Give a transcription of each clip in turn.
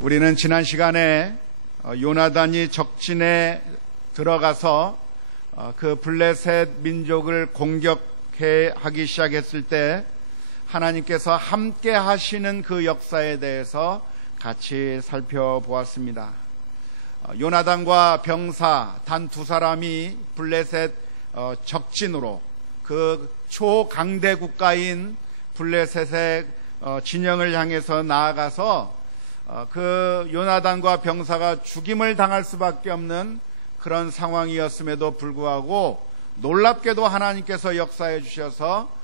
우리는 지난 시간에 요나단이 적진에 들어가서 그 블레셋 민족을 공격하기 시작했을 때 하나님께서 함께 하시는 그 역사에 대해서 같이 살펴보았습니다. 요나단과 병사 단 두 사람이 블레셋 적진으로 그 초강대 국가인 블레셋의 진영을 향해서 나아가서 그 요나단과 병사가 죽임을 당할 수밖에 없는 그런 상황이었음에도 불구하고 놀랍게도 하나님께서 역사해 주셔서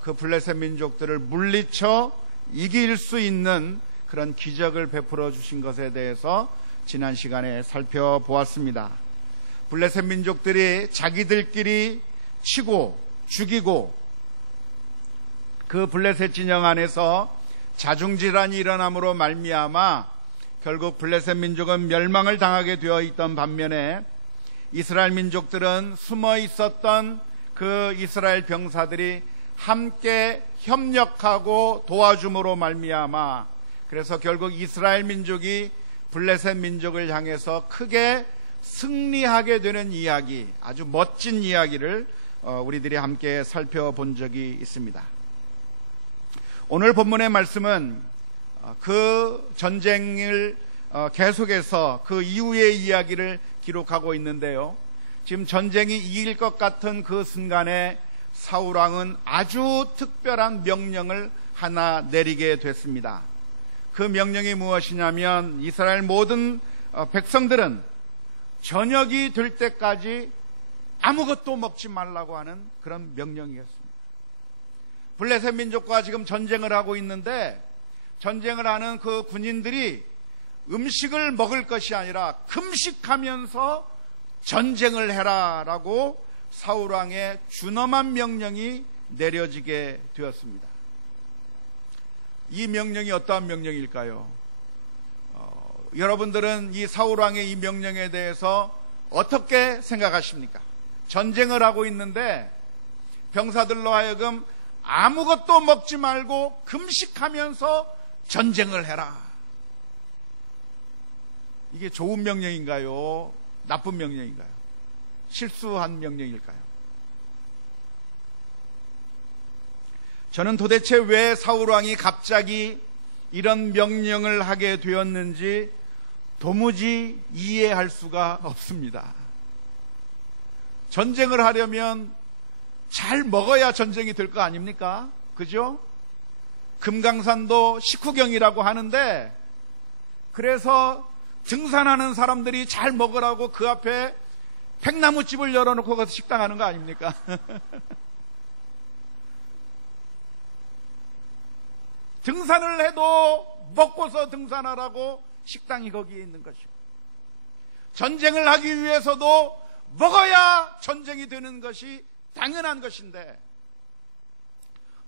그 블레셋 민족들을 물리쳐 이길 수 있는 그런 기적을 베풀어 주신 것에 대해서 지난 시간에 살펴보았습니다. 블레셋 민족들이 자기들끼리 치고 죽이고 그 블레셋 진영 안에서 자중질환이 일어남으로 말미암아 결국 블레셋 민족은 멸망을 당하게 되어 있던 반면에 이스라엘 민족들은 숨어 있었던 그 이스라엘 병사들이 함께 협력하고 도와줌으로 말미암아 그래서 결국 이스라엘 민족이 블레셋 민족을 향해서 크게 승리하게 되는 이야기, 아주 멋진 이야기를 우리들이 함께 살펴본 적이 있습니다. 오늘 본문의 말씀은 그 전쟁을 계속해서 그 이후의 이야기를 기록하고 있는데요. 지금 전쟁이 이길 것 같은 그 순간에 사울왕은 아주 특별한 명령을 하나 내리게 됐습니다. 그 명령이 무엇이냐면 이스라엘 모든 백성들은 저녁이 될 때까지 아무것도 먹지 말라고 하는 그런 명령이었습니다. 블레셋 민족과 지금 전쟁을 하고 있는데 전쟁을 하는 그 군인들이 음식을 먹을 것이 아니라 금식하면서 전쟁을 해라라고 사울왕의 준엄한 명령이 내려지게 되었습니다. 이 명령이 어떠한 명령일까요? 여러분들은 이 사울왕의 이 명령에 대해서 어떻게 생각하십니까? 전쟁을 하고 있는데 병사들로 하여금 아무것도 먹지 말고 금식하면서 전쟁을 해라. 이게 좋은 명령인가요? 나쁜 명령인가요? 실수한 명령일까요? 저는 도대체 왜 사울왕이 갑자기 이런 명령을 하게 되었는지 도무지 이해할 수가 없습니다. 전쟁을 하려면 잘 먹어야 전쟁이 될 거 아닙니까? 그죠? 금강산도 식후경이라고 하는데 그래서 등산하는 사람들이 잘 먹으라고 그 앞에 팽나무집을 열어놓고 가서 식당하는 거 아닙니까? 등산을 해도 먹고서 등산하라고 식당이 거기에 있는 것이고 전쟁을 하기 위해서도 먹어야 전쟁이 되는 것이 당연한 것인데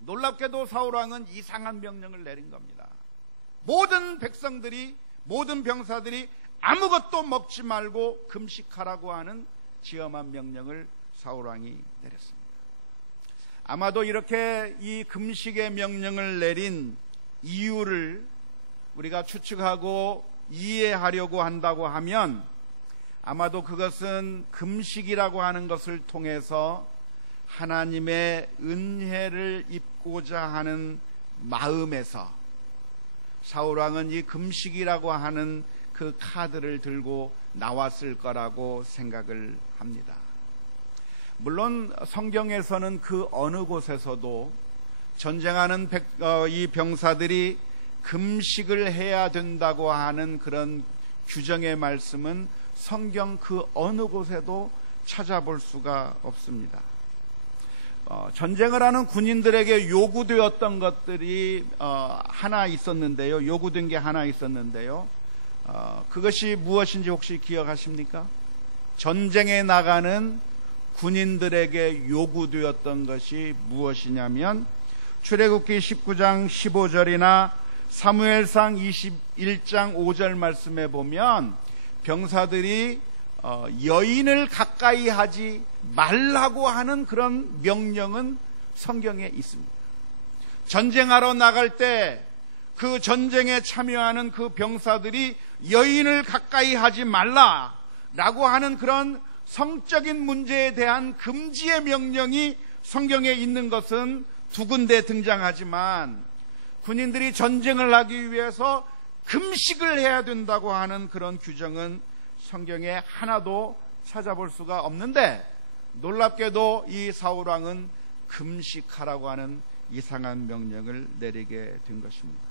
놀랍게도 사울왕은 이상한 명령을 내린 겁니다. 모든 백성들이 모든 병사들이 아무것도 먹지 말고 금식하라고 하는 지엄한 명령을 사울왕이 내렸습니다. 아마도 이렇게 이 금식의 명령을 내린 이유를 우리가 추측하고 이해하려고 한다고 하면 아마도 그것은 금식이라고 하는 것을 통해서 하나님의 은혜를 입고자 하는 마음에서 사울왕은 이 금식이라고 하는 그 카드를 들고 나왔을 거라고 생각을 합니다. 물론 성경에서는 그 어느 곳에서도 전쟁하는 이 병사들이 금식을 해야 된다고 하는 그런 규정의 말씀은 성경 그 어느 곳에도 찾아볼 수가 없습니다. 전쟁을 하는 군인들에게 요구되었던 것들이 하나 있었는데요. 요구된 게 하나 있었는데요. 그것이 무엇인지 혹시 기억하십니까? 전쟁에 나가는 군인들에게 요구되었던 것이 무엇이냐면 출애굽기 19장 15절이나 사무엘상 21장 5절 말씀에 보면 병사들이 여인을 가까이 하지 말라고 하는 그런 명령은 성경에 있습니다. 전쟁하러 나갈 때 그 전쟁에 참여하는 그 병사들이 여인을 가까이 하지 말라라고 하는 그런 성적인 문제에 대한 금지의 명령이 성경에 있는 것은 두 군데 등장하지만, 군인들이 전쟁을 하기 위해서 금식을 해야 된다고 하는 그런 규정은 성경에 하나도 찾아볼 수가 없는데, 놀랍게도 이 사울왕은 금식하라고 하는 이상한 명령을 내리게 된 것입니다.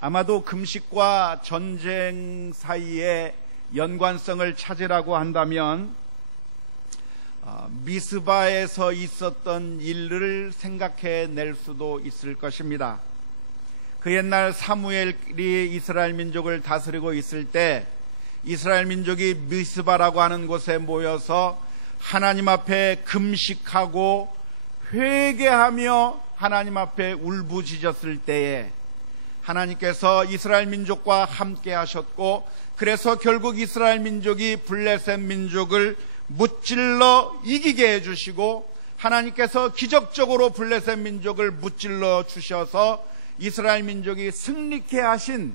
아마도 금식과 전쟁 사이에 연관성을 찾으라고 한다면 미스바에서 있었던 일을 생각해 낼 수도 있을 것입니다. 그 옛날 사무엘이 이스라엘 민족을 다스리고 있을 때 이스라엘 민족이 미스바라고 하는 곳에 모여서 하나님 앞에 금식하고 회개하며 하나님 앞에 울부짖었을 때에 하나님께서 이스라엘 민족과 함께 하셨고, 그래서 결국 이스라엘 민족이 블레셋 민족을 무찔러 이기게 해주시고, 하나님께서 기적적으로 블레셋 민족을 무찔러 주셔서 이스라엘 민족이 승리케 하신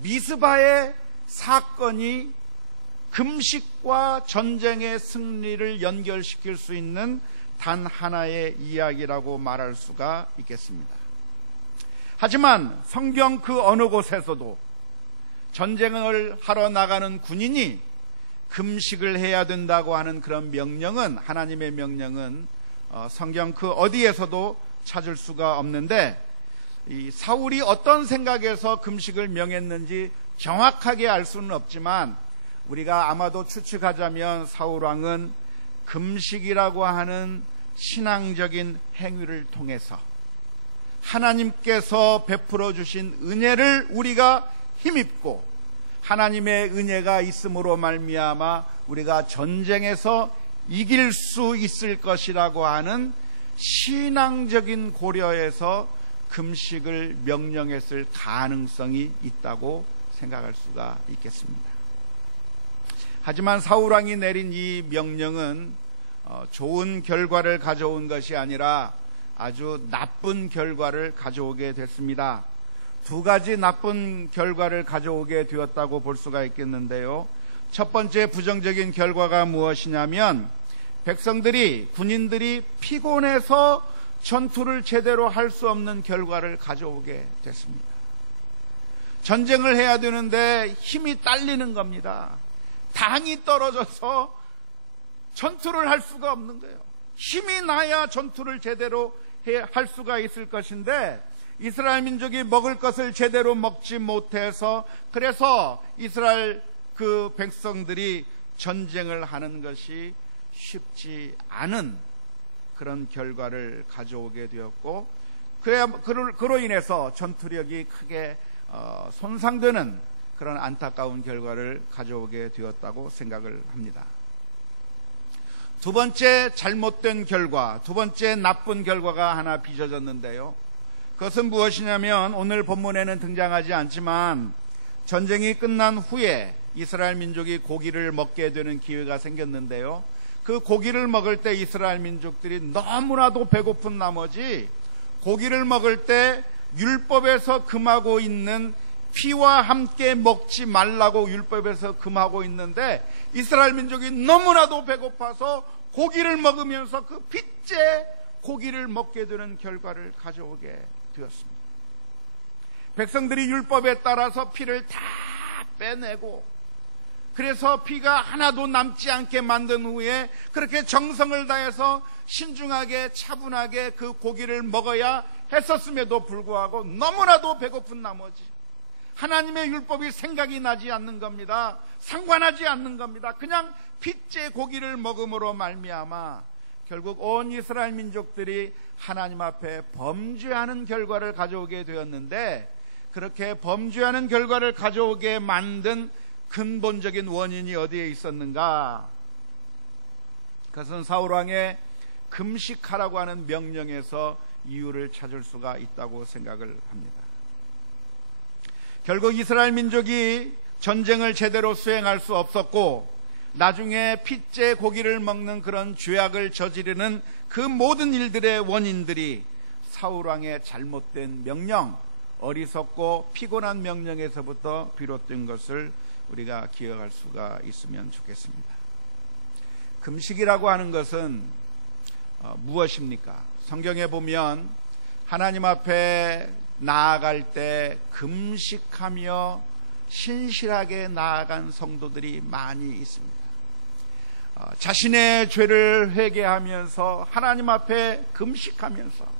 미스바의 사건이 금식과 전쟁의 승리를 연결시킬 수 있는 단 하나의 이야기라고 말할 수가 있겠습니다. 하지만 성경 그 어느 곳에서도 전쟁을 하러 나가는 군인이 금식을 해야 된다고 하는 그런 명령은, 하나님의 명령은 성경 그 어디에서도 찾을 수가 없는데, 이 사울이 어떤 생각에서 금식을 명했는지 정확하게 알 수는 없지만 우리가 아마도 추측하자면 사울왕은 금식이라고 하는 신앙적인 행위를 통해서 하나님께서 베풀어 주신 은혜를 우리가 힘입고 하나님의 은혜가 있음으로 말미암아 우리가 전쟁에서 이길 수 있을 것이라고 하는 신앙적인 고려에서 금식을 명령했을 가능성이 있다고 생각할 수가 있겠습니다. 하지만 사울왕이 내린 이 명령은 좋은 결과를 가져온 것이 아니라 아주 나쁜 결과를 가져오게 됐습니다. 두 가지 나쁜 결과를 가져오게 되었다고 볼 수가 있겠는데요. 첫 번째 부정적인 결과가 무엇이냐면, 백성들이, 군인들이 피곤해서 전투를 제대로 할 수 없는 결과를 가져오게 됐습니다. 전쟁을 해야 되는데 힘이 딸리는 겁니다. 당이 떨어져서 전투를 할 수가 없는 거예요. 힘이 나야 전투를 제대로 할 수가 있을 것인데 이스라엘 민족이 먹을 것을 제대로 먹지 못해서, 그래서 이스라엘 그 백성들이 전쟁을 하는 것이 쉽지 않은 그런 결과를 가져오게 되었고, 그로 인해서 전투력이 크게 손상되는 그런 안타까운 결과를 가져오게 되었다고 생각을 합니다. 두 번째 잘못된 결과, 두 번째 나쁜 결과가 하나 빚어졌는데요. 그것은 무엇이냐면, 오늘 본문에는 등장하지 않지만 전쟁이 끝난 후에 이스라엘 민족이 고기를 먹게 되는 기회가 생겼는데요. 그 고기를 먹을 때 이스라엘 민족들이 너무나도 배고픈 나머지 고기를 먹을 때 율법에서 금하고 있는 피와 함께 먹지 말라고 율법에서 금하고 있는데, 이스라엘 민족이 너무나도 배고파서 고기를 먹으면서 그 핏째 고기를 먹게 되는 결과를 가져오게 되었습니다. 백성들이 율법에 따라서 피를 다 빼내고, 그래서 피가 하나도 남지 않게 만든 후에 그렇게 정성을 다해서 신중하게 차분하게 그 고기를 먹어야 했었음에도 불구하고 너무나도 배고픈 나머지 하나님의 율법이 생각이 나지 않는 겁니다. 상관하지 않는 겁니다. 그냥 핏째 고기를 먹음으로 말미암아 결국 온 이스라엘 민족들이 하나님 앞에 범죄하는 결과를 가져오게 되었는데, 그렇게 범죄하는 결과를 가져오게 만든 근본적인 원인이 어디에 있었는가? 그것은 사울왕의 금식하라고 하는 명령에서 이유를 찾을 수가 있다고 생각을 합니다. 결국 이스라엘 민족이 전쟁을 제대로 수행할 수 없었고, 나중에 핏째 고기를 먹는 그런 죄악을 저지르는 그 모든 일들의 원인들이 사울왕의 잘못된 명령, 어리석고 피곤한 명령에서부터 비롯된 것을 우리가 기억할 수가 있으면 좋겠습니다. 금식이라고 하는 것은 무엇입니까? 성경에 보면 하나님 앞에 나아갈 때 금식하며 신실하게 나아간 성도들이 많이 있습니다. 자신의 죄를 회개하면서 하나님 앞에 금식하면서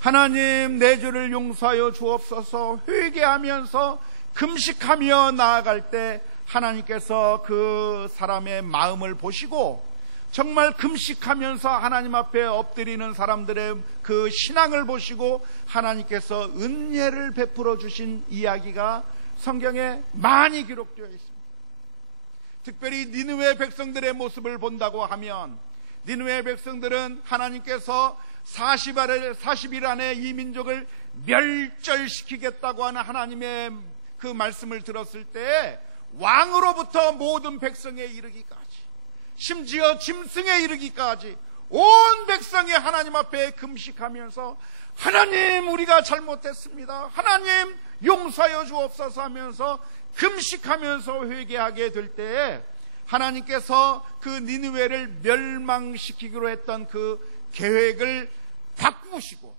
하나님 내 죄를 용서하여 주옵소서 회개하면서 금식하며 나아갈 때 하나님께서 그 사람의 마음을 보시고 정말 금식하면서 하나님 앞에 엎드리는 사람들의 그 신앙을 보시고 하나님께서 은혜를 베풀어 주신 이야기가 성경에 많이 기록되어 있습니다. 특별히 니느웨 백성들의 모습을 본다고 하면 니느웨 백성들은 하나님께서 40일 안에 이 민족을 멸절시키겠다고 하는 하나님의 그 말씀을 들었을 때 왕으로부터 모든 백성에 이르기까지 심지어 짐승에 이르기까지 온 백성이 하나님 앞에 금식하면서 하나님 우리가 잘못했습니다. 하나님 용서하여 주옵소서 하면서 금식하면서 회개하게 될 때에 하나님께서 그 니느웨를 멸망시키기로 했던 그 계획을 바꾸시고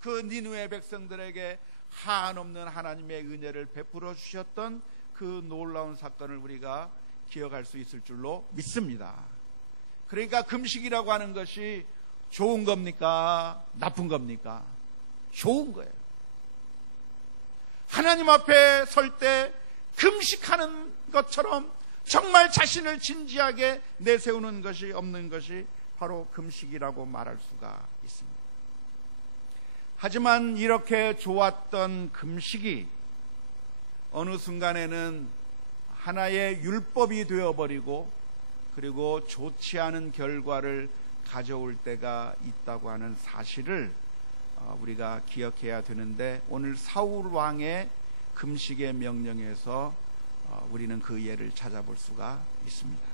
그 니느웨 백성들에게 한없는 하나님의 은혜를 베풀어 주셨던 그 놀라운 사건을 우리가 기억할 수 있을 줄로 믿습니다. 그러니까 금식이라고 하는 것이 좋은 겁니까? 나쁜 겁니까? 좋은 거예요. 하나님 앞에 설 때 금식하는 것처럼 정말 자신을 진지하게 내세우는 것이 없는 것이 바로 금식이라고 말할 수가 있습니다. 하지만 이렇게 좋았던 금식이 어느 순간에는 하나의 율법이 되어버리고 그리고 좋지 않은 결과를 가져올 때가 있다고 하는 사실을 우리가 기억해야 되는데 오늘 사울 왕의 금식의 명령에서 우리는 그 예를 찾아볼 수가 있습니다.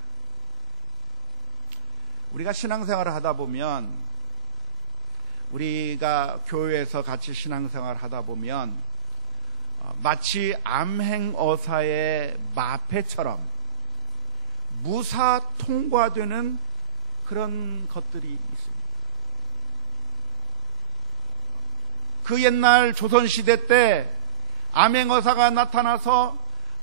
우리가 신앙생활을 하다 보면 우리가 교회에서 같이 신앙생활을 하다 보면 마치 암행어사의 마패처럼 무사 통과되는 그런 것들이 있습니다. 그 옛날 조선시대 때 암행어사가 나타나서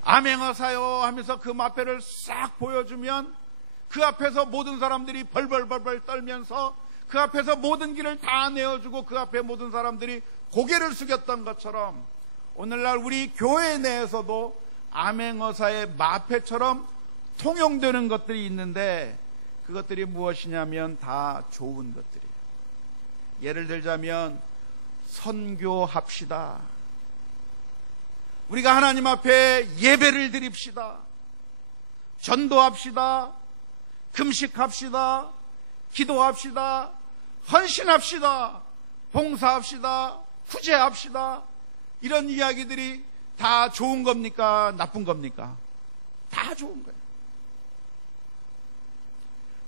암행어사요 하면서 그 마패를 싹 보여주면 그 앞에서 모든 사람들이 벌벌벌벌 떨면서 그 앞에서 모든 길을 다 내어주고 그 앞에 모든 사람들이 고개를 숙였던 것처럼 오늘날 우리 교회 내에서도 암행어사의 마패처럼 통용되는 것들이 있는데 그것들이 무엇이냐면 다 좋은 것들이에요. 예를 들자면 선교합시다. 우리가 하나님 앞에 예배를 드립시다. 전도합시다. 금식합시다. 기도합시다. 헌신합시다. 봉사합시다. 구제합시다. 이런 이야기들이 다 좋은 겁니까? 나쁜 겁니까? 다 좋은 거예요.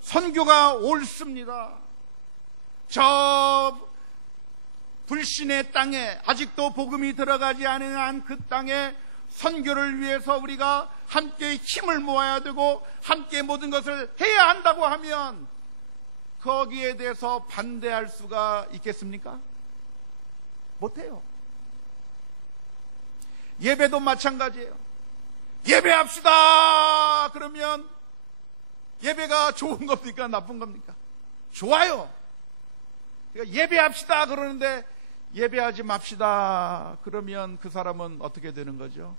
선교가 옳습니다. 저 불신의 땅에 아직도 복음이 들어가지 않은 한 그 땅에 선교를 위해서 우리가 함께 힘을 모아야 되고 함께 모든 것을 해야 한다고 하면 거기에 대해서 반대할 수가 있겠습니까? 못해요. 예배도 마찬가지예요. 예배합시다 그러면 예배가 좋은 겁니까? 나쁜 겁니까? 좋아요. 그러니까 예배합시다 그러는데 예배하지 맙시다 그러면 그 사람은 어떻게 되는 거죠?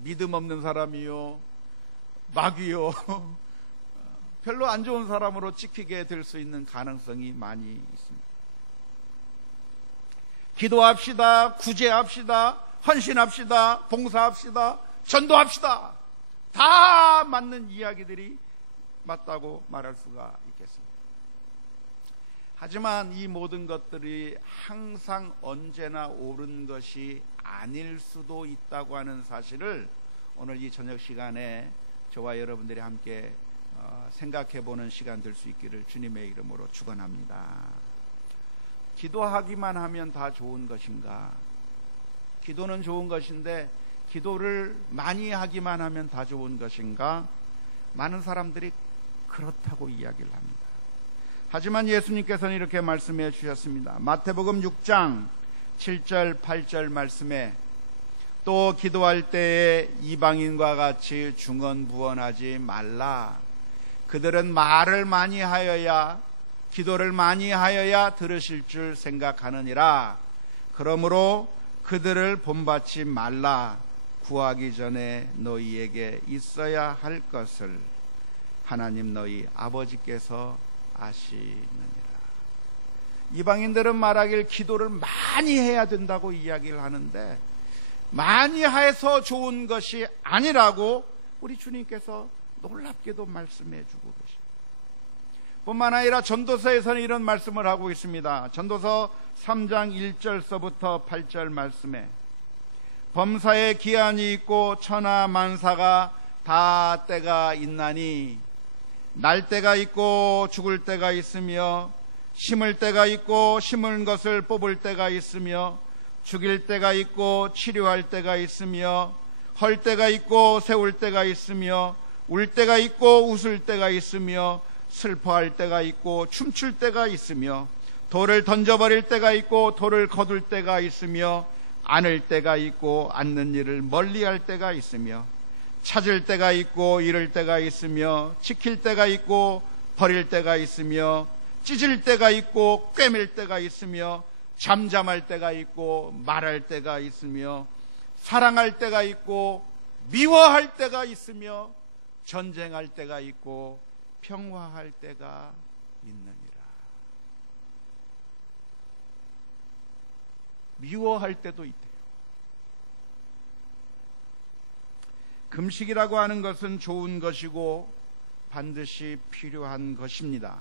믿음 없는 사람이요, 마귀요, 별로 안 좋은 사람으로 찍히게 될 수 있는 가능성이 많이 있습니다. 기도합시다, 구제합시다, 헌신합시다, 봉사합시다, 전도합시다. 다 맞는 이야기들이 맞다고 말할 수가 있겠습니다. 하지만 이 모든 것들이 항상 언제나 옳은 것이 아닐 수도 있다고 하는 사실을 오늘 이 저녁 시간에 저와 여러분들이 함께 생각해 보는 시간 될 수 있기를 주님의 이름으로 축원합니다. 기도하기만 하면 다 좋은 것인가? 기도는 좋은 것인데 기도를 많이 하기만 하면 다 좋은 것인가? 많은 사람들이 그렇다고 이야기를 합니다. 하지만 예수님께서는 이렇게 말씀해 주셨습니다. 마태복음 6장 7절 8절 말씀에 또 기도할 때에 이방인과 같이 중언부언하지 말라. 그들은 말을 많이 하여야, 기도를 많이 하여야 들으실 줄 생각하느니라. 그러므로 그들을 본받지 말라. 구하기 전에 너희에게 있어야 할 것을 하나님 너희 아버지께서 아시느니라. 이방인들은 말하길 기도를 많이 해야 된다고 이야기를 하는데, 많이 해서 좋은 것이 아니라고 우리 주님께서 놀랍게도 말씀해 주고 계십니다. 뿐만 아니라 전도서에서는 이런 말씀을 하고 있습니다. 전도서 3장 1절서부터 8절 말씀에 범사에 기한이 있고 천하 만사가 다 때가 있나니 날 때가 있고 죽을 때가 있으며 심을 때가 있고 심은 것을 뽑을 때가 있으며 죽일 때가 있고 치료할 때가 있으며 헐 때가 있고 세울 때가 있으며 울 때가 있고 웃을 때가 있으며 슬퍼할 때가 있고 춤출 때가 있으며 돌을 던져버릴 때가 있고 돌을 거둘 때가 있으며 안을 때가 있고 앉는 일을 멀리할 때가 있으며 찾을 때가 있고 잃을 때가 있으며 지킬 때가 있고 버릴 때가 있으며 찢을 때가 있고 꿰맬 때가 있으며 잠잠할 때가 있고 말할 때가 있으며 사랑할 때가 있고 미워할 때가 있으며 전쟁할 때가 있고 평화할 때가 있느니라. 미워할 때도 있대요. 금식이라고 하는 것은 좋은 것이고 반드시 필요한 것입니다.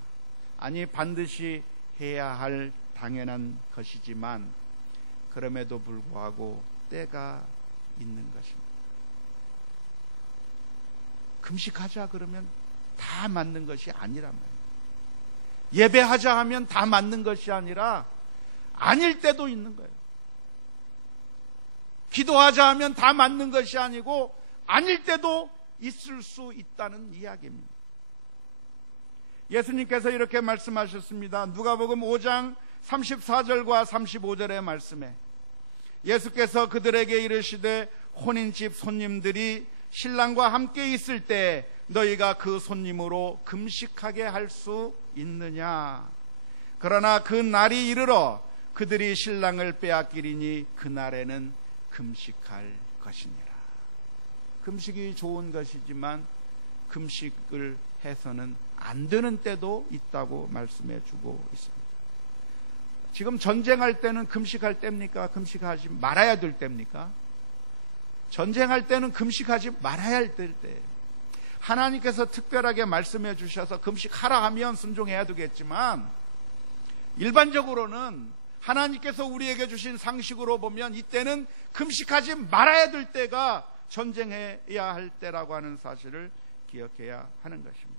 아니, 반드시 해야 할 당연한 것이지만 그럼에도 불구하고 때가 있는 것입니다. 금식하자 그러면 다 맞는 것이 아니란 말이에요. 예배하자 하면 다 맞는 것이 아니라 아닐 때도 있는 거예요. 기도하자 하면 다 맞는 것이 아니고 아닐 때도 있을 수 있다는 이야기입니다. 예수님께서 이렇게 말씀하셨습니다. 누가복음 5장 34절과 35절의 말씀에 예수께서 그들에게 이르시되 혼인집 손님들이 신랑과 함께 있을 때 너희가 그 손님으로 금식하게 할 수 있느냐? 그러나 그 날이 이르러 그들이 신랑을 빼앗기리니 그날에는 금식할 것이니라. 금식이 좋은 것이지만 금식을 해서는 안 되는 때도 있다고 말씀해 주고 있습니다. 지금 전쟁할 때는 금식할 때입니까? 금식하지 말아야 될 때입니까? 전쟁할 때는 금식하지 말아야 할 때예요. 하나님께서 특별하게 말씀해 주셔서 금식하라 하면 순종해야 되겠지만 일반적으로는 하나님께서 우리에게 주신 상식으로 보면 이때는 금식하지 말아야 될 때가 전쟁해야 할 때라고 하는 사실을 기억해야 하는 것입니다.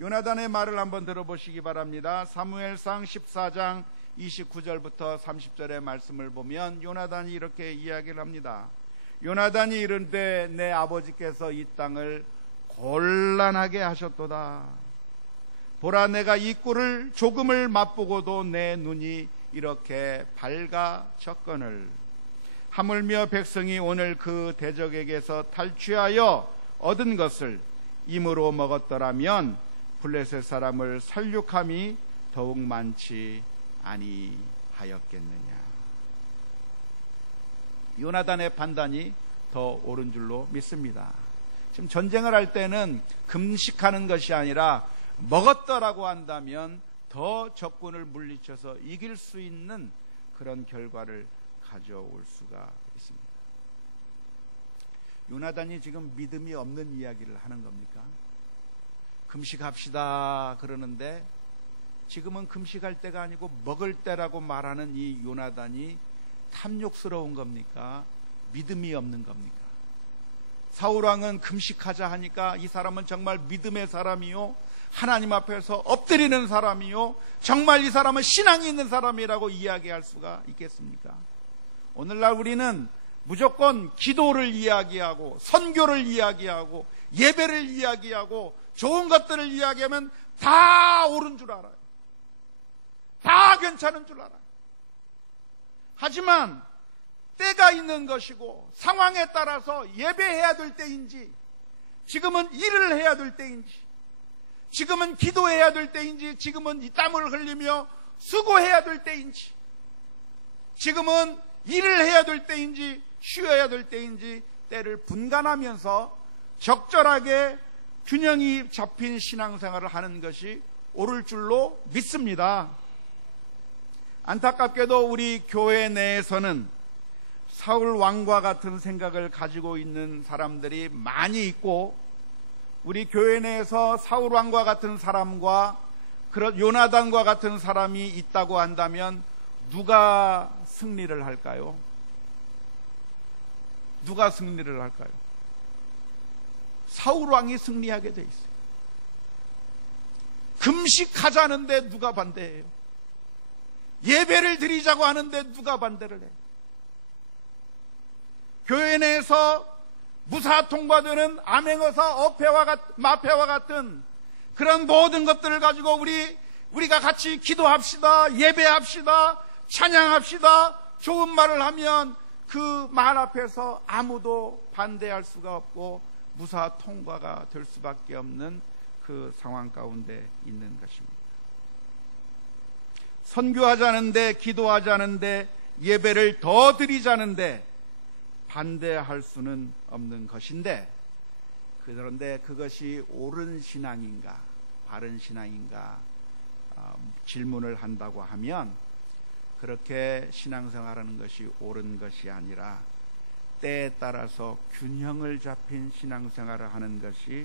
요나단의 말을 한번 들어보시기 바랍니다. 사무엘상 14장 29절부터 30절의 말씀을 보면 요나단이 이렇게 이야기를 합니다. 요나단이 이른데 내 아버지께서 이 땅을 곤란하게 하셨도다. 보라, 내가 이 꿀을 조금을 맛보고도 내 눈이 이렇게 밝아졌거늘 하물며 백성이 오늘 그 대적에게서 탈취하여 얻은 것을 임으로 먹었더라면 블레셋 사람을 살육함이 더욱 많지 아니하였겠느냐. 요나단의 판단이 더 옳은 줄로 믿습니다. 지금 전쟁을 할 때는 금식하는 것이 아니라 먹었더라고 한다면 더 적군을 물리쳐서 이길 수 있는 그런 결과를 가져올 수가 있습니다. 요나단이 지금 믿음이 없는 이야기를 하는 겁니까? 금식합시다 그러는데 지금은 금식할 때가 아니고 먹을 때라고 말하는 이 요나단이 탐욕스러운 겁니까? 믿음이 없는 겁니까? 사울왕은 금식하자 하니까 이 사람은 정말 믿음의 사람이요 하나님 앞에서 엎드리는 사람이요, 정말 이 사람은 신앙이 있는 사람이라고 이야기할 수가 있겠습니까? 오늘날 우리는 무조건 기도를 이야기하고 선교를 이야기하고 예배를 이야기하고 좋은 것들을 이야기하면 다 옳은 줄 알아요. 다 괜찮은 줄 알아요. 하지만 때가 있는 것이고 상황에 따라서 예배해야 될 때인지, 지금은 일을 해야 될 때인지, 지금은 기도해야 될 때인지, 지금은 이 땀을 흘리며 수고해야 될 때인지, 지금은 일을 해야 될 때인지 쉬어야 될 때인지 때를 분간하면서 적절하게 균형이 잡힌 신앙생활을 하는 것이 옳을 줄로 믿습니다. 안타깝게도 우리 교회 내에서는 사울 왕과 같은 생각을 가지고 있는 사람들이 많이 있고, 우리 교회 내에서 사울 왕과 같은 사람과 요나단과 같은 사람이 있다고 한다면 누가 승리를 할까요? 누가 승리를 할까요? 사울 왕이 승리하게 돼 있어요. 금식하자는데 누가 반대해요? 예배를 드리자고 하는데 누가 반대를 해요? 교회 내에서 무사 통과되는 암행어사, 마패와 같은 그런 모든 것들을 가지고 우리가 같이 기도합시다, 예배합시다, 찬양합시다, 좋은 말을 하면 그 말 앞에서 아무도 반대할 수가 없고 무사 통과가 될 수밖에 없는 그 상황 가운데 있는 것입니다. 선교하자는데, 기도하자는데, 예배를 더 드리자는데 반대할 수는 없는 것인데, 그런데 그것이 옳은 신앙인가, 바른 신앙인가 질문을 한다고 하면, 그렇게 신앙생활하는 것이 옳은 것이 아니라 때에 따라서 균형을 잡힌 신앙생활을 하는 것이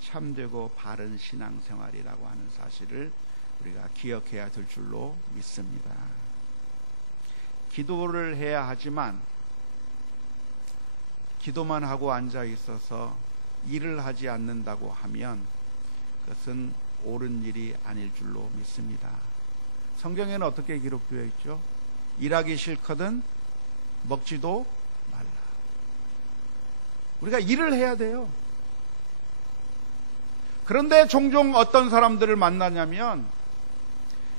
참되고 바른 신앙생활이라고 하는 사실을 우리가 기억해야 될 줄로 믿습니다. 기도를 해야 하지만 기도만 하고 앉아 있어서 일을 하지 않는다고 하면 그것은 옳은 일이 아닐 줄로 믿습니다. 성경에는 어떻게 기록되어 있죠? 일하기 싫거든 먹지도 말라. 우리가 일을 해야 돼요. 그런데 종종 어떤 사람들을 만나냐면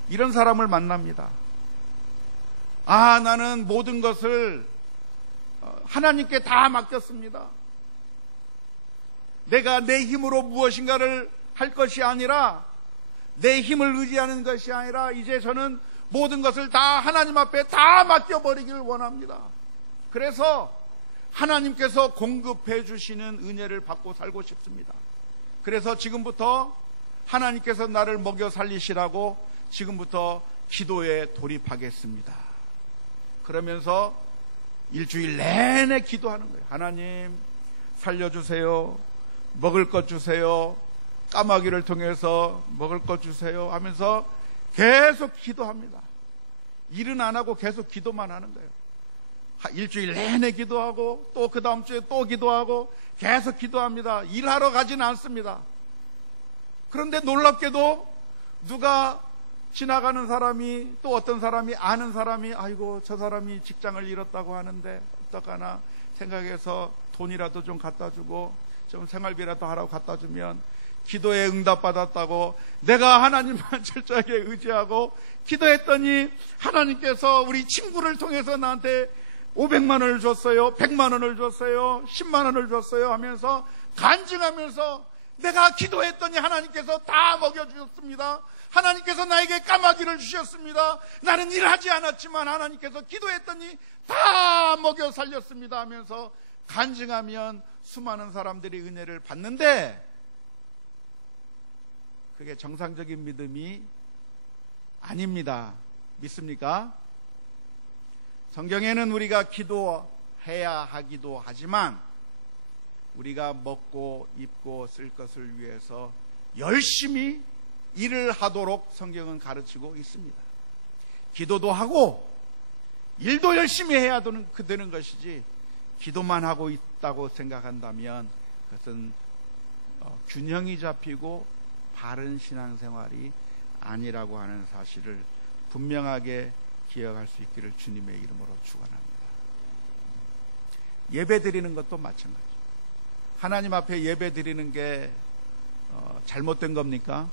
이런 사람을 만납니다. 나는 모든 것을 하나님께 다 맡겼습니다. 내가 내 힘으로 무엇인가를 할 것이 아니라, 내 힘을 의지하는 것이 아니라 이제 저는 모든 것을 다 하나님 앞에 다 맡겨버리기를 원합니다. 그래서 하나님께서 공급해 주시는 은혜를 받고 살고 싶습니다. 그래서 지금부터 하나님께서 나를 먹여 살리시라고 지금부터 기도에 돌입하겠습니다. 그러면서 일주일 내내 기도하는 거예요. 하나님 살려주세요. 먹을 것 주세요. 까마귀를 통해서 먹을 것 주세요 하면서 계속 기도합니다. 일은 안 하고 계속 기도만 하는 거예요. 일주일 내내 기도하고 또 그 다음 주에 또 기도하고 계속 기도합니다. 일하러 가지는 않습니다. 그런데 놀랍게도 누가 지나가는 사람이, 또 어떤 사람이, 아는 사람이 아이고 저 사람이 직장을 잃었다고 하는데 어떡하나 생각해서 돈이라도 좀 갖다 주고 좀 생활비라도 하라고 갖다 주면 기도에 응답받았다고 내가 하나님만 철저하게 의지하고 기도했더니 하나님께서 우리 친구를 통해서 나한테 500만 원을 줬어요, 100만 원을 줬어요, 10만 원을 줬어요 하면서 간증하면서 내가 기도했더니 하나님께서 다 먹여주셨습니다. 하나님께서 나에게 까마귀를 주셨습니다. 나는 일하지 않았지만 하나님께서 기도했더니 다 먹여 살렸습니다 하면서 간증하면 수많은 사람들이 은혜를 받는데, 그게 정상적인 믿음이 아닙니다. 믿습니까? 성경에는 우리가 기도해야 하기도 하지만 우리가 먹고 입고 쓸 것을 위해서 열심히 일을 하도록 성경은 가르치고 있습니다. 기도도 하고 일도 열심히 해야 되는 것이지, 기도만 하고 있다고 생각한다면 그것은 균형이 잡히고 바른 신앙생활이 아니라고 하는 사실을 분명하게 기억할 수 있기를 주님의 이름으로 축원합니다. 예배 드리는 것도 마찬가지. 하나님 앞에 예배 드리는 게 잘못된 겁니까?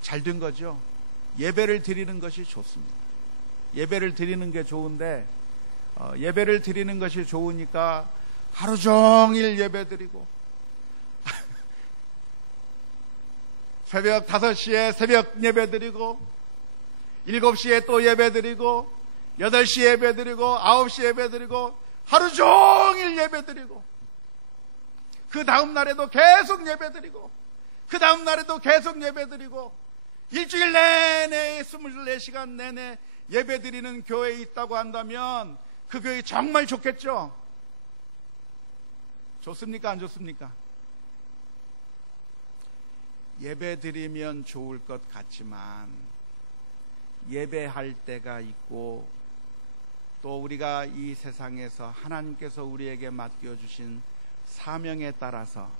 잘된 거죠. 예배를 드리는 것이 좋습니다. 예배를 드리는 게 좋은데 예배를 드리는 것이 좋으니까 하루 종일 예배 드리고 새벽 5시에 새벽 예배 드리고 7시에 또 예배 드리고 8시에 예배 드리고 9시에 예배 드리고 하루 종일 예배 드리고 그 다음 날에도 계속 예배 드리고 그 다음 날에도 계속 예배 드리고 일주일 내내 24시간 내내 예배 드리는 교회에 있다고 한다면 그 교회 정말 좋겠죠? 좋습니까? 안 좋습니까? 예배 드리면 좋을 것 같지만 예배할 때가 있고 또 우리가 이 세상에서 하나님께서 우리에게 맡겨주신 사명에 따라서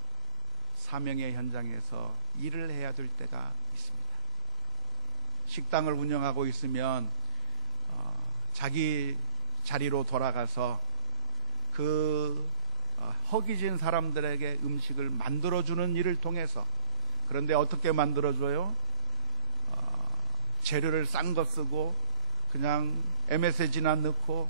사명의 현장에서 일을 해야 될 때가 있습니다. 식당을 운영하고 있으면 자기 자리로 돌아가서 그 허기진 사람들에게 음식을 만들어주는 일을 통해서, 그런데 어떻게 만들어줘요? 재료를 싼 거 쓰고 그냥 MSG나 넣고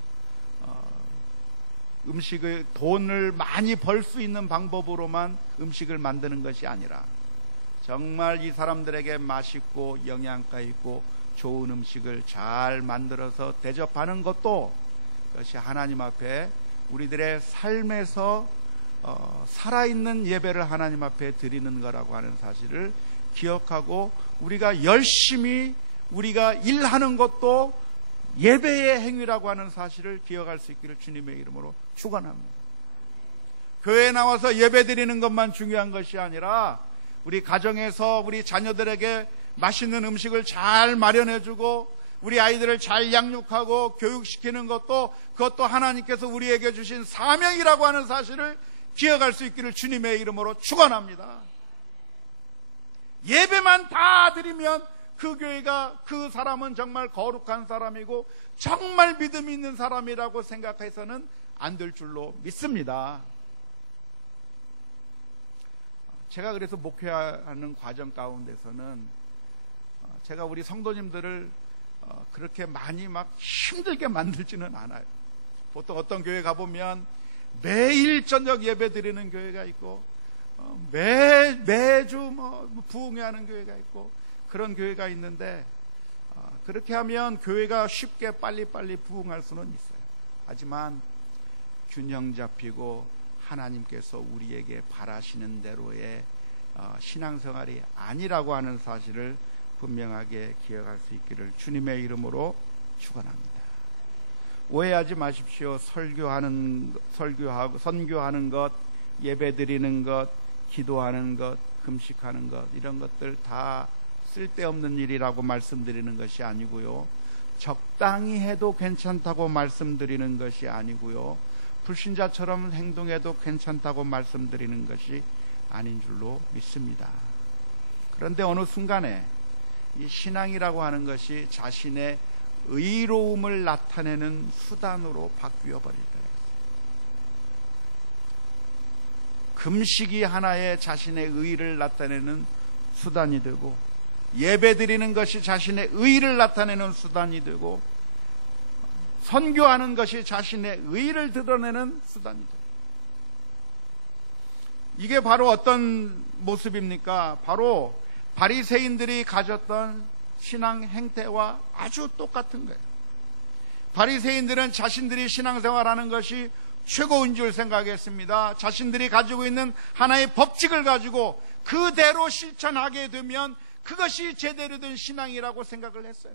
음식을 돈을 많이 벌 수 있는 방법으로만 음식을 만드는 것이 아니라 정말 이 사람들에게 맛있고 영양가 있고 좋은 음식을 잘 만들어서 대접하는 것도 그것이 하나님 앞에 우리들의 삶에서 살아있는 예배를 하나님 앞에 드리는 거라고 하는 사실을 기억하고 우리가 열심히 우리가 일하는 것도 예배의 행위라고 하는 사실을 기억할 수 있기를 주님의 이름으로 축원합니다. 교회에 나와서 예배 드리는 것만 중요한 것이 아니라 우리 가정에서 우리 자녀들에게 맛있는 음식을 잘 마련해주고 우리 아이들을 잘 양육하고 교육시키는 것도 그것도 하나님께서 우리에게 주신 사명이라고 하는 사실을 기억할 수 있기를 주님의 이름으로 축원합니다. 예배만 다 드리면 그 교회가 그 사람은 정말 거룩한 사람이고 정말 믿음 있는 사람이라고 생각해서는 안 될 줄로 믿습니다. 제가 그래서 목회하는 과정 가운데서는 제가 우리 성도님들을 그렇게 많이 막 힘들게 만들지는 않아요. 보통 어떤 교회 가보면 매일 저녁 예배 드리는 교회가 있고 매주 부흥회하는 교회가 있고 그런 교회가 있는데 그렇게 하면 교회가 쉽게 빨리빨리 부흥할 수는 있어요. 하지만 균형 잡히고 하나님께서 우리에게 바라시는 대로의 신앙생활이 아니라고 하는 사실을 분명하게 기억할 수 있기를 주님의 이름으로 축원합니다. 오해하지 마십시오. 선교하는 것, 예배드리는 것, 기도하는 것, 금식하는 것, 이런 것들 다 쓸데없는 일이라고 말씀드리는 것이 아니고요. 적당히 해도 괜찮다고 말씀드리는 것이 아니고요. 불신자처럼 행동해도 괜찮다고 말씀드리는 것이 아닌 줄로 믿습니다. 그런데 어느 순간에 이 신앙이라고 하는 것이 자신의 의로움을 나타내는 수단으로 바뀌어 버릴 때가 있어요. 금식이 하나의 자신의 의를 나타내는 수단이 되고 예배드리는 것이 자신의 의를 나타내는 수단이 되고 선교하는 것이 자신의 의를 드러내는 수단이 되고 이게 바로 어떤 모습입니까? 바로 바리새인들이 가졌던 신앙 행태와 아주 똑같은 거예요. 바리새인들은 자신들이 신앙생활하는 것이 최고인 줄 생각했습니다. 자신들이 가지고 있는 하나의 법칙을 가지고 그대로 실천하게 되면 그것이 제대로 된 신앙이라고 생각을 했어요.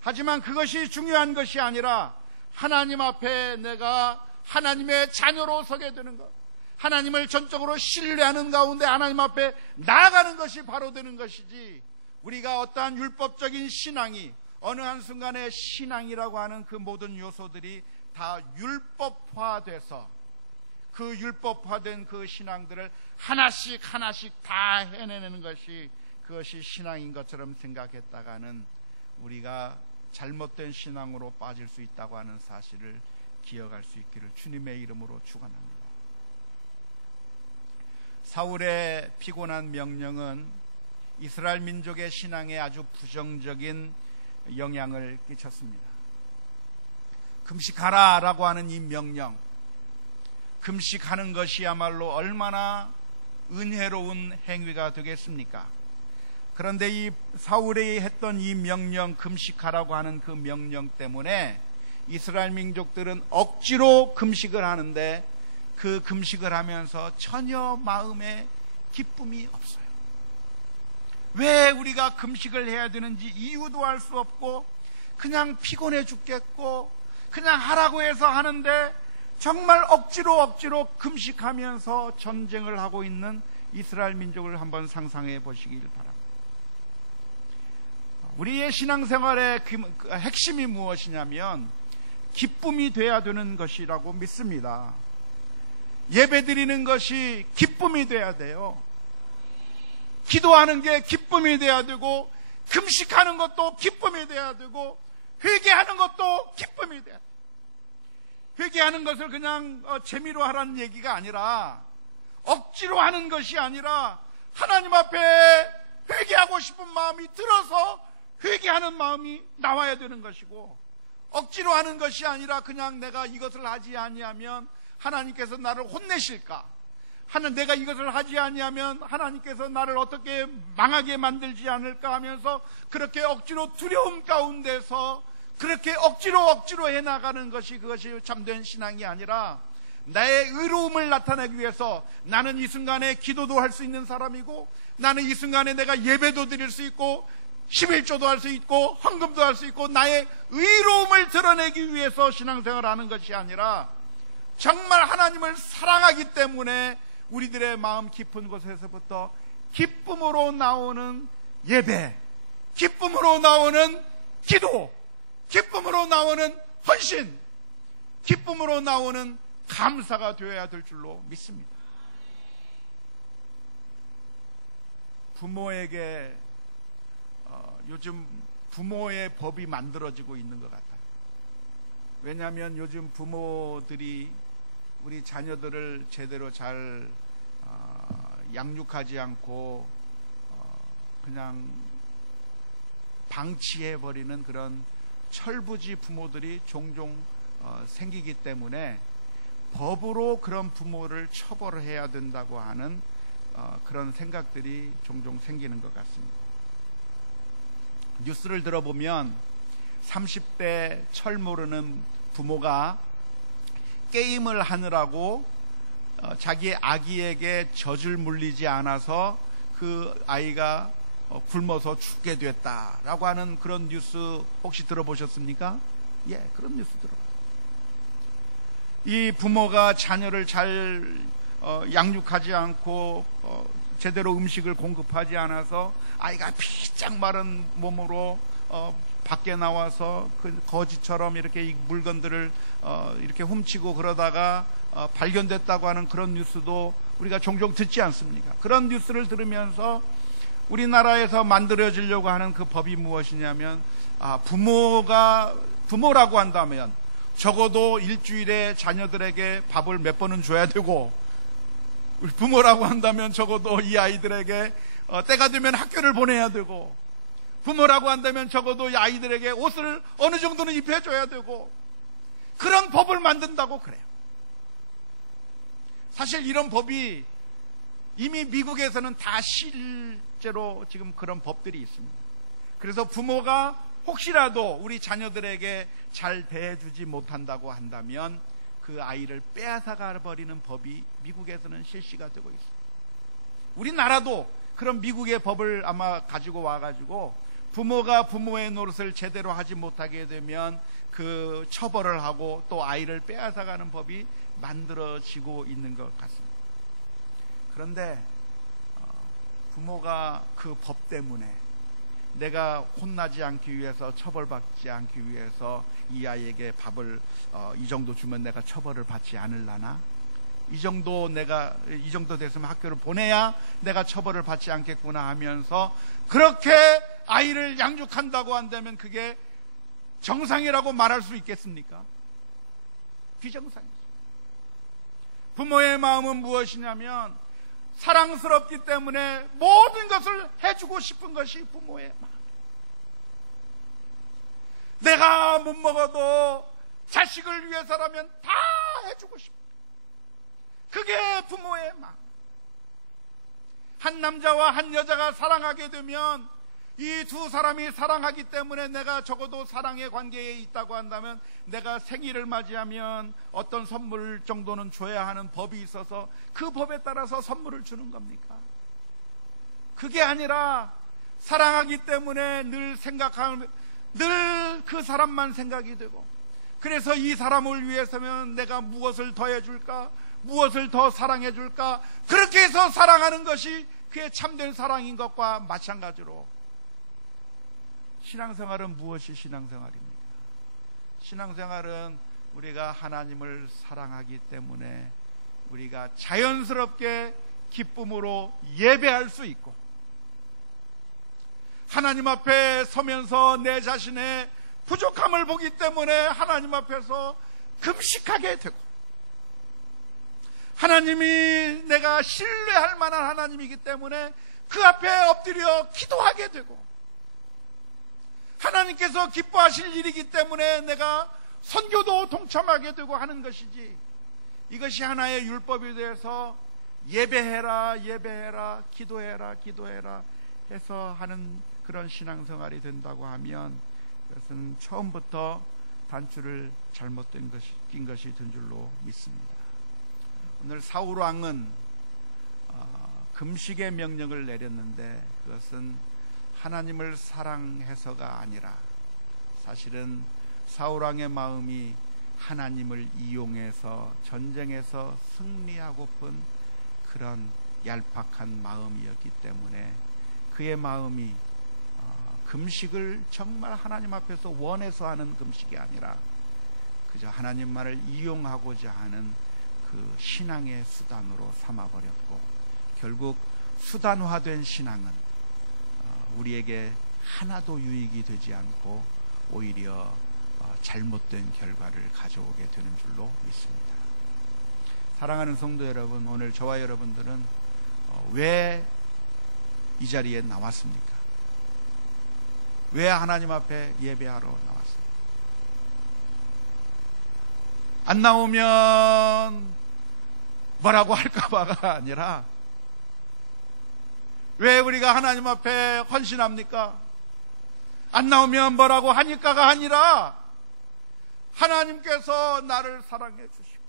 하지만 그것이 중요한 것이 아니라 하나님 앞에 내가 하나님의 자녀로 서게 되는 것, 하나님을 전적으로 신뢰하는 가운데 하나님 앞에 나아가는 것이 바로 되는 것이지, 우리가 어떠한 율법적인 신앙이 어느 한순간에 신앙이라고 하는 그 모든 요소들이 다 율법화돼서 그 율법화된 그 신앙들을 하나씩 하나씩 다 해내는 것이 그것이 신앙인 것처럼 생각했다가는 우리가 잘못된 신앙으로 빠질 수 있다고 하는 사실을 기억할 수 있기를 주님의 이름으로 축원합니다. 사울의 피곤한 명령은 이스라엘 민족의 신앙에 아주 부정적인 영향을 끼쳤습니다. 금식하라 라고 하는 이 명령, 금식하는 것이야말로 얼마나 은혜로운 행위가 되겠습니까? 그런데 이 사울이 했던 이 명령, 금식하라고 하는 그 명령 때문에 이스라엘 민족들은 억지로 금식을 하는데 그 금식을 하면서 전혀 마음에 기쁨이 없어요. 왜 우리가 금식을 해야 되는지 이유도 알 수 없고 그냥 피곤해 죽겠고 그냥 하라고 해서 하는데 정말 억지로 금식하면서 전쟁을 하고 있는 이스라엘 민족을 한번 상상해 보시길 바랍니다. 우리의 신앙생활의 핵심이 무엇이냐면 기쁨이 돼야 되는 것이라고 믿습니다. 예배드리는 것이 기쁨이 돼야 돼요. 기도하는 게 기쁨이 돼야 되고 금식하는 것도 기쁨이 돼야 되고 회개하는 것도 기쁨이 돼야 돼요. 회개하는 것을 그냥 재미로 하라는 얘기가 아니라 억지로 하는 것이 아니라 하나님 앞에 회개하고 싶은 마음이 들어서 회개하는 마음이 나와야 되는 것이고 억지로 하는 것이 아니라 그냥 내가 이것을 하지 아니하면 하나님께서 나를 혼내실까? 내가 이것을 하지 아니하면 하나님께서 나를 어떻게 망하게 만들지 않을까 하면서 그렇게 억지로 두려움 가운데서 그렇게 억지로 해나가는 것이 그것이 참된 신앙이 아니라 나의 의로움을 나타내기 위해서 나는 이 순간에 기도도 할 수 있는 사람이고 나는 이 순간에 내가 예배도 드릴 수 있고 11조도 할 수 있고 헌금도 할 수 있고 나의 의로움을 드러내기 위해서 신앙생활을 하는 것이 아니라 정말 하나님을 사랑하기 때문에 우리들의 마음 깊은 곳에서부터 기쁨으로 나오는 예배, 기쁨으로 나오는 기도, 기쁨으로 나오는 헌신, 기쁨으로 나오는 감사가 되어야 될 줄로 믿습니다. 부모에게 요즘 부모의 법이 만들어지고 있는 것 같아요. 왜냐하면 요즘 부모들이 우리 자녀들을 제대로 잘 양육하지 않고 그냥 방치해버리는 그런 철부지 부모들이 종종 생기기 때문에 법으로 그런 부모를 처벌을 해야 된다고 하는 그런 생각들이 종종 생기는 것 같습니다. 뉴스를 들어보면 30대 철 모르는 부모가 게임을 하느라고 자기 아기에게 젖을 물리지 않아서 그 아이가 굶어서 죽게 됐다라고 하는 그런 뉴스 혹시 들어보셨습니까? 예, 그런 뉴스 들어봐요. 이 부모가 자녀를 잘 양육하지 않고 제대로 음식을 공급하지 않아서 아이가 피짝 마른 몸으로 밖에 나와서 그 거지처럼 이렇게 이 물건들을 이렇게 훔치고 그러다가 발견됐다고 하는 그런 뉴스도 우리가 종종 듣지 않습니까? 그런 뉴스를 들으면서 우리나라에서 만들어지려고 하는 그 법이 무엇이냐면 부모라고 한다면 적어도 일주일에 자녀들에게 밥을 몇 번은 줘야 되고 부모라고 한다면 적어도 이 아이들에게 때가 되면 학교를 보내야 되고 부모라고 한다면 적어도 이 아이들에게 옷을 어느 정도는 입혀줘야 되고 그런 법을 만든다고 그래요. 사실 이런 법이 이미 미국에서는 다 실제로 지금 그런 법들이 있습니다. 그래서 부모가 혹시라도 우리 자녀들에게 잘 대해주지 못한다고 한다면 그 아이를 빼앗아가 버리는 법이 미국에서는 실시가 되고 있습니다. 우리나라도 그런 미국의 법을 아마 가지고 와가지고 부모가 부모의 노릇을 제대로 하지 못하게 되면 그 처벌을 하고 또 아이를 빼앗아가는 법이 만들어지고 있는 것 같습니다. 그런데 부모가 그 법 때문에 내가 혼나지 않기 위해서 처벌받지 않기 위해서 이 아이에게 밥을 이 정도 주면 내가 처벌을 받지 않을라나 이 정도 됐으면 학교를 보내야 내가 처벌을 받지 않겠구나 하면서 그렇게 아이를 양육한다고 한다면 그게 정상이라고 말할 수 있겠습니까? 비정상이죠. 부모의 마음은 무엇이냐면 사랑스럽기 때문에 모든 것을 해주고 싶은 것이 부모의 마음. 내가 못 먹어도 자식을 위해서라면 다 해주고 싶어. 그게 부모의 마음. 한 남자와 한 여자가 사랑하게 되면 이 두 사람이 사랑하기 때문에 내가 적어도 사랑의 관계에 있다고 한다면 내가 생일을 맞이하면 어떤 선물 정도는 줘야 하는 법이 있어서 그 법에 따라서 선물을 주는 겁니까? 그게 아니라 사랑하기 때문에 늘 그 사람만 생각이 되고, 그래서 이 사람을 위해서면 내가 무엇을 더 해줄까? 무엇을 더 사랑해줄까? 그렇게 해서 사랑하는 것이 그의 참된 사랑인 것과 마찬가지로 신앙생활은 무엇이 신앙생활입니까? 신앙생활은 우리가 하나님을 사랑하기 때문에 우리가 자연스럽게 기쁨으로 예배할 수 있고, 하나님 앞에 서면서 내 자신의 부족함을 보기 때문에 하나님 앞에서 금식하게 되고, 하나님이 내가 신뢰할 만한 하나님이기 때문에 그 앞에 엎드려 기도하게 되고, 하나님께서 기뻐하실 일이기 때문에 내가 선교도 동참하게 되고 하는 것이지, 이것이 하나의 율법이 돼서 예배해라 예배해라 기도해라 기도해라 해서 하는 그런 신앙생활이 된다고 하면 그것은 처음부터 단추를 잘못된 것이 낀 것이 된 줄로 믿습니다. 오늘 사울 왕은 금식의 명령을 내렸는데 그것은 하나님을 사랑해서가 아니라 사실은 사울 왕의 마음이 하나님을 이용해서 전쟁에서 승리하고픈 그런 얄팍한 마음이었기 때문에 그의 마음이 금식을 정말 하나님 앞에서 원해서 하는 금식이 아니라 그저 하나님만을 이용하고자 하는 그 신앙의 수단으로 삼아버렸고, 결국 수단화된 신앙은 우리에게 하나도 유익이 되지 않고 오히려 잘못된 결과를 가져오게 되는 줄로 믿습니다. 사랑하는 성도 여러분, 오늘 저와 여러분들은 왜 이 자리에 나왔습니까? 왜 하나님 앞에 예배하러 나왔습니까? 안 나오면 뭐라고 할까봐가 아니라 왜 우리가 하나님 앞에 헌신합니까? 안 나오면 뭐라고 하니까가 아니라 하나님께서 나를 사랑해 주시고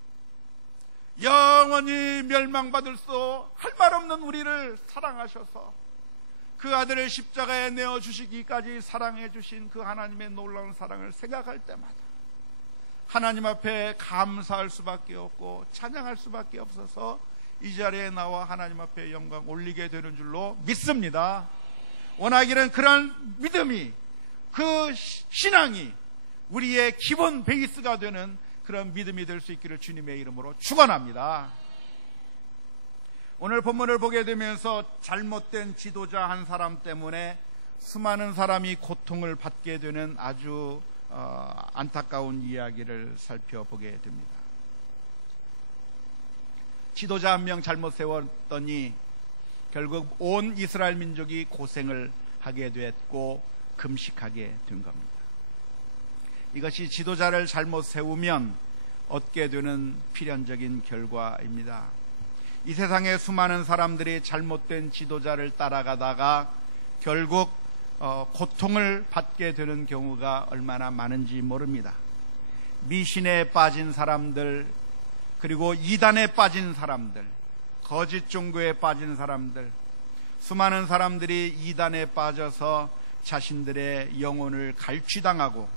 영원히 멸망받을 수 할 말 없는 우리를 사랑하셔서 그 아들을 십자가에 내어주시기까지 사랑해 주신 그 하나님의 놀라운 사랑을 생각할 때마다 하나님 앞에 감사할 수밖에 없고 찬양할 수밖에 없어서 이 자리에 나와 하나님 앞에 영광 올리게 되는 줄로 믿습니다. 원하기는 그런 믿음이, 그 신앙이 우리의 기본 베이스가 되는 그런 믿음이 될 수 있기를 주님의 이름으로 축원합니다. 오늘 본문을 보게 되면서 잘못된 지도자 한 사람 때문에 수많은 사람이 고통을 받게 되는 아주 안타까운 이야기를 살펴보게 됩니다. 지도자 한 명 잘못 세웠더니 결국 온 이스라엘 민족이 고생을 하게 됐고 금식하게 된 겁니다. 이것이 지도자를 잘못 세우면 얻게 되는 필연적인 결과입니다. 이 세상의 수많은 사람들이 잘못된 지도자를 따라가다가 결국 고통을 받게 되는 경우가 얼마나 많은지 모릅니다. 미신에 빠진 사람들, 그리고 이단에 빠진 사람들, 거짓 종교에 빠진 사람들, 수많은 사람들이 이단에 빠져서 자신들의 영혼을 갈취당하고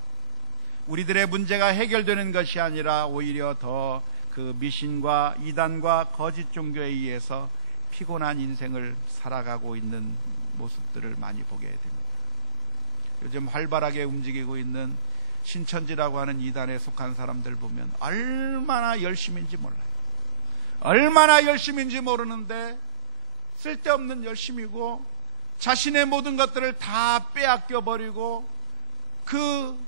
우리들의 문제가 해결되는 것이 아니라 오히려 더 그 미신과 이단과 거짓 종교에 의해서 피곤한 인생을 살아가고 있는 모습들을 많이 보게 됩니다. 요즘 활발하게 움직이고 있는 신천지라고 하는 이단에 속한 사람들 보면 얼마나 열심인지 몰라요. 얼마나 열심인지 모르는데 쓸데없는 열심이고 자신의 모든 것들을 다 빼앗겨 버리고 그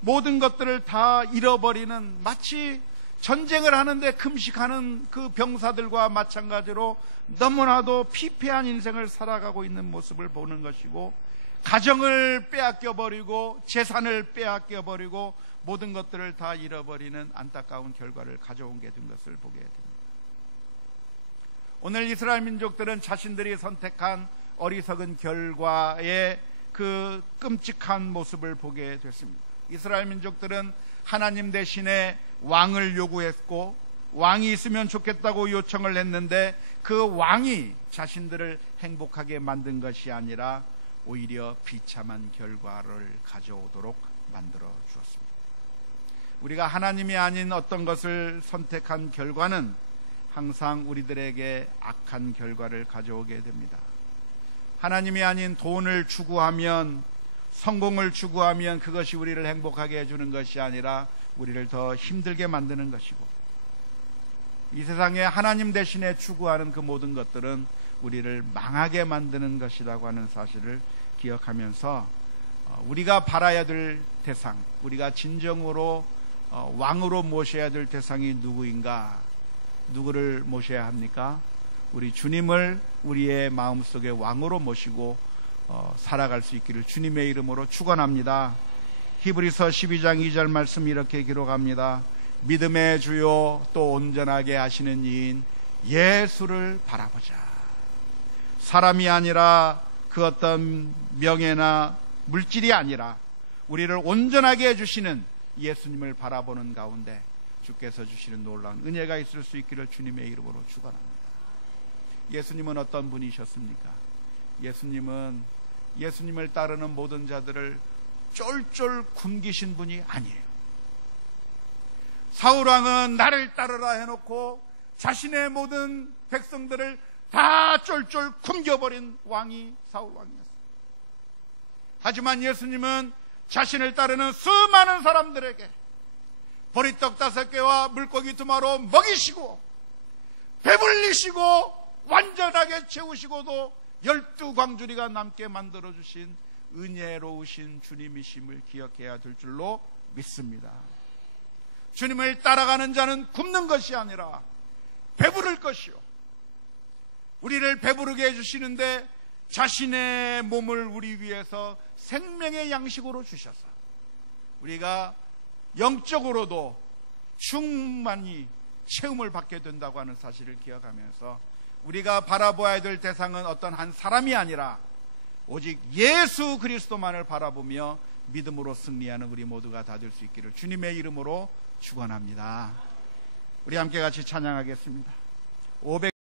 모든 것들을 다 잃어버리는, 마치 전쟁을 하는데 금식하는 그 병사들과 마찬가지로 너무나도 피폐한 인생을 살아가고 있는 모습을 보는 것이고, 가정을 빼앗겨 버리고 재산을 빼앗겨 버리고 모든 것들을 다 잃어버리는 안타까운 결과를 가져오게 된 것을 보게 됩니다. 오늘 이스라엘 민족들은 자신들이 선택한 어리석은 결과의 그 끔찍한 모습을 보게 됐습니다. 이스라엘 민족들은 하나님 대신에 왕을 요구했고 왕이 있으면 좋겠다고 요청을 했는데 그 왕이 자신들을 행복하게 만든 것이 아니라 오히려 비참한 결과를 가져오도록 만들어 주었습니다. 우리가 하나님이 아닌 어떤 것을 선택한 결과는 항상 우리들에게 악한 결과를 가져오게 됩니다. 하나님이 아닌 돈을 추구하면, 성공을 추구하면 그것이 우리를 행복하게 해주는 것이 아니라 우리를 더 힘들게 만드는 것이고, 이 세상에 하나님 대신에 추구하는 그 모든 것들은 우리를 망하게 만드는 것이라고 하는 사실을 기억하면서 우리가 바라야 될 대상, 우리가 진정으로 왕으로 모셔야 될 대상이 누구인가? 누구를 모셔야 합니까? 우리 주님을 우리의 마음속에 왕으로 모시고 살아갈 수 있기를 주님의 이름으로 축원합니다. 히브리서 12장 2절 말씀 이렇게 기록합니다. 믿음의 주요 또 온전하게 하시는 이인 예수를 바라보자. 사람이 아니라 그 어떤 명예나 물질이 아니라 우리를 온전하게 해주시는 예수님을 바라보는 가운데 주께서 주시는 놀라운 은혜가 있을 수 있기를 주님의 이름으로 축원합니다. 예수님은 어떤 분이셨습니까? 예수님은 예수님을 따르는 모든 자들을 쫄쫄 굶기신 분이 아니에요. 사울왕은 나를 따르라 해놓고 자신의 모든 백성들을 다 쫄쫄 굶겨버린 왕이 사울왕이었어요. 하지만 예수님은 자신을 따르는 수많은 사람들에게 보리떡 5개와 물고기 2마리로 먹이시고 배불리시고 완전하게 채우시고도 12광주리가 남게 만들어주신 은혜로우신 주님이심을 기억해야 될 줄로 믿습니다. 주님을 따라가는 자는 굶는 것이 아니라 배부를 것이요, 우리를 배부르게 해주시는데 자신의 몸을 우리 위해서 생명의 양식으로 주셔서 우리가 영적으로도 충만히 체험을 받게 된다고 하는 사실을 기억하면서 우리가 바라보아야 될 대상은 어떤 한 사람이 아니라 오직 예수 그리스도만을 바라보며 믿음으로 승리하는 우리 모두가 다 될 수 있기를 주님의 이름으로 축원합니다. 우리 함께 같이 찬양하겠습니다.